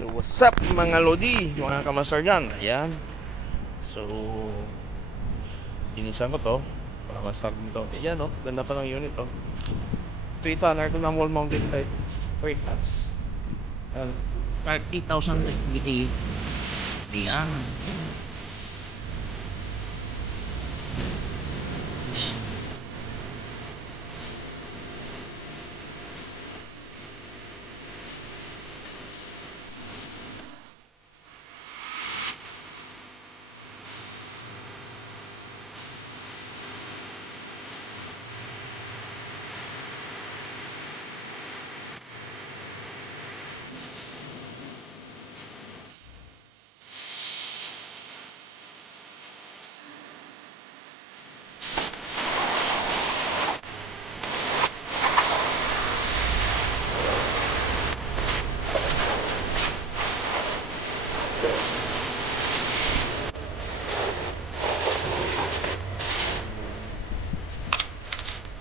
So what's up mga Lodi, mga kamaster dyan. Ayan. So linisan ko to para masarap nito. Ayan o, ganda pa ng unit to. 3 tonner ko ng wall mounted type. Wait, that's 30,000 hindi. Diyan.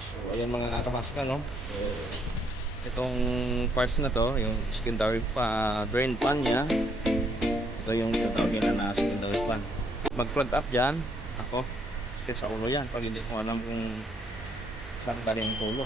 So ayan mga kamaster no. So itong parts na to, yung secondary pa drain pan niya. Ito yung tatawagin na secondary pan. Mag-plug up dyan. Ako, sa ulo yan. Pag hindi ko alam kung saan galing yung ulo.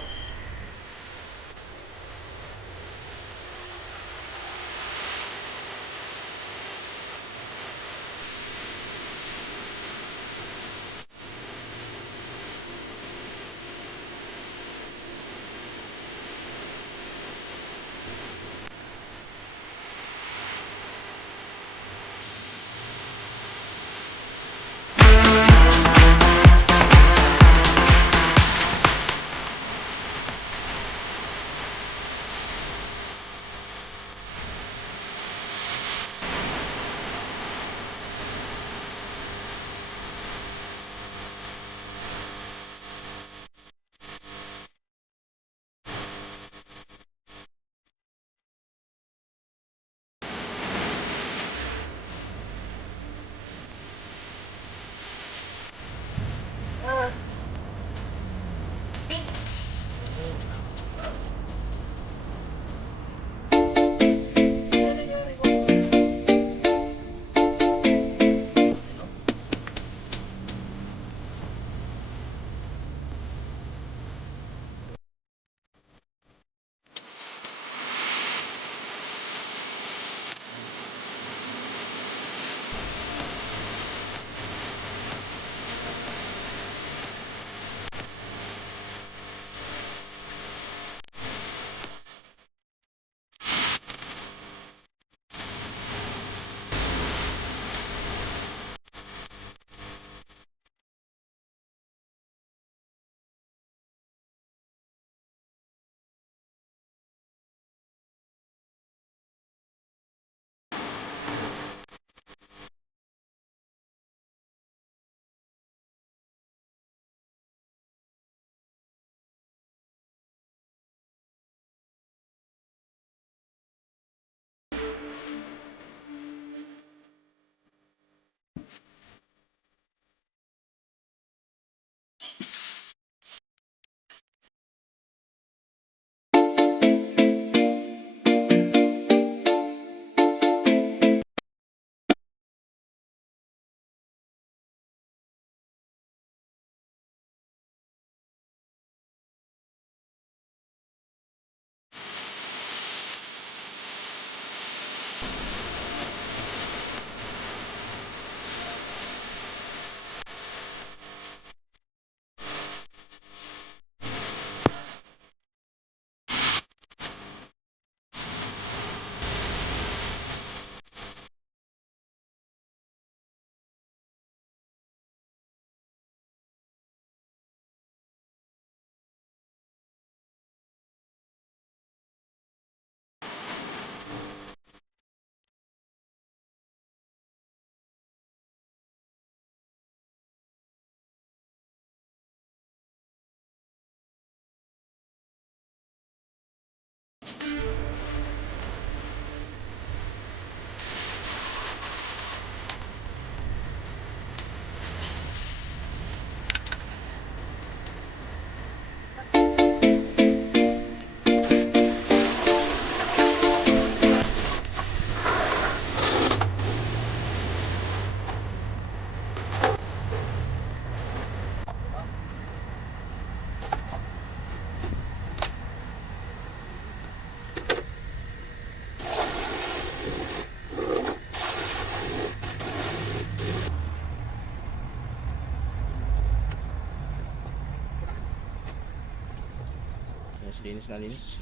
linis na linis.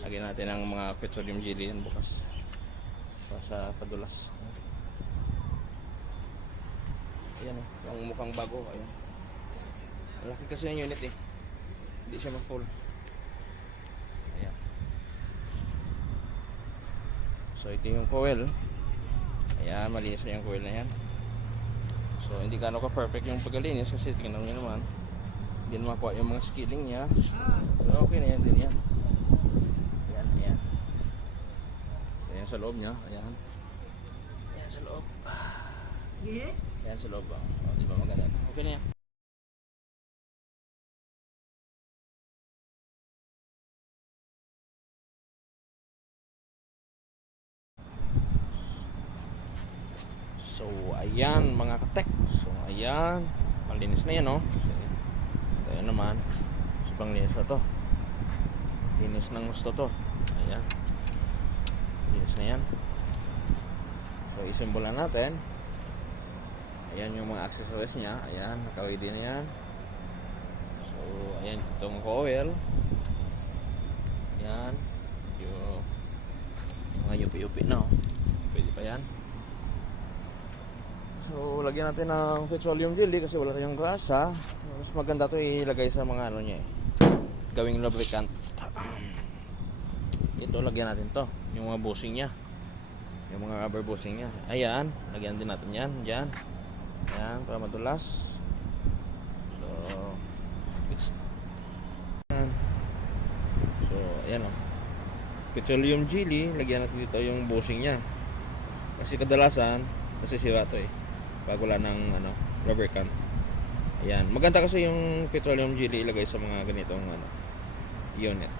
Lagyan natin ang mga petroleum jelly yan bukas para sa padulas. Ayan oh, yung mukhang bago. Ayan, malaki kasi yung unit eh, hindi siya ma-full. Ayan, so ito yung coil. Ayan, malinis na yung coil na yan. So hindi gano'n ka perfect yung pagkalinis kasi tingnan nyo naman, hindi na makuha yung mga skilling nya, pero okay na yan din yan. Ayan, ayan. So, ayan sa loob nya. Ayan, ayan sa loob. Ayan sa loob. O, di ba maganda? Okay na yan. So ayan mga katek. So ayan, malinis na yan oh. So, ito yan naman, sobrang linis na to. Linis ng gusto to. Ayan, linis na yan. So isimbolan natin. Ayan yung mga accessories nya. Ayan, naka-ready na yan. So ayan itong coil. Ayan, yung mga yupi-yupi na oh. Pwede pa yan. So lagyan natin ng petroleum jelly kasi wala tayong grasa. Mas maganda to ilagay sa mga ano niya eh, gawing lubricant. Ito lagyan natin to, yung mga bushing nya, yung mga rubber bushing nya. Ayan, lagyan din natin yan. Diyan. Ayan, para madulas. So it's ayan. So ayan o, petroleum jelly, lagyan natin dito yung bushing nya kasi kadalasan nasisira to eh pag wala ng ano, lubricant. Ayan, maganda kasi yung petroleum jelly ilagay sa mga ganitong ano, unit.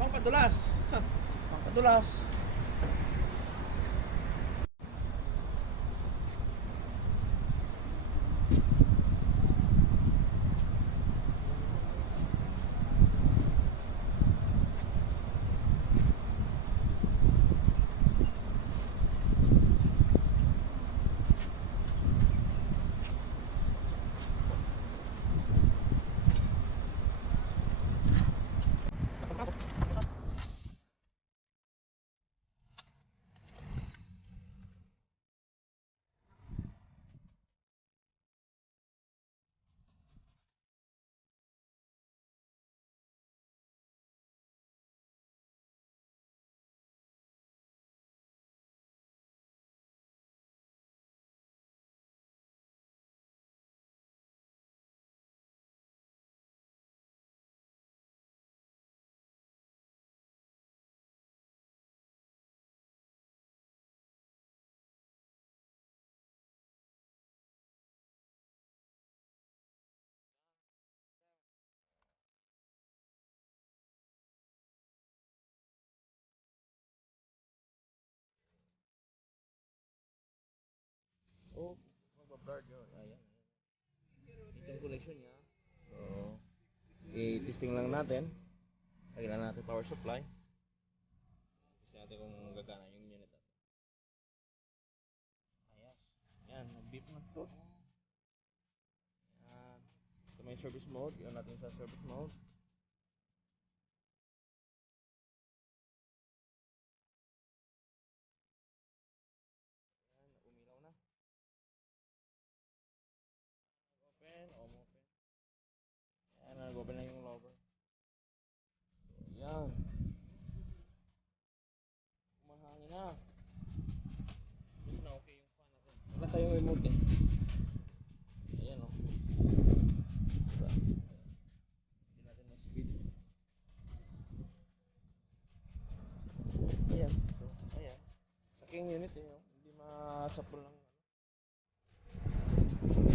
Pangkadulas. Pangkadulas. Oh, magbablurred yun. Ayan. Ito yung connection niya. So, i-testing lang natin. Lagyan lang natin power supply. Testing natin kung gagana yung unit natin. Ayan. Ayan, nag-beep na to. Ayan. Ito may service mode. Iyon natin sa service mode. Ayan, umilaw na. Open, open. Ayan, nag-open na yung lower. Ayan. Kumahangin na. Gusto na okay yung fan natin. Wala tayong remote eh. Ayan o. Diba? Hindi natin ma-speed. Ayan. So, ayan. Saking unit eh. Oh. Hindi masapol ng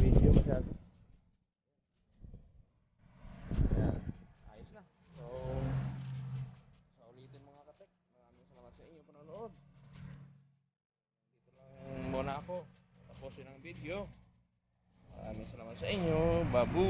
video masyado. Ayan. Ayos na. So, sa ulitin mga katek. Maraming salamat sa inyo panonood. Dito lang muna ako. Tapusin ang video. Maraming salamat sa inyo. Babu!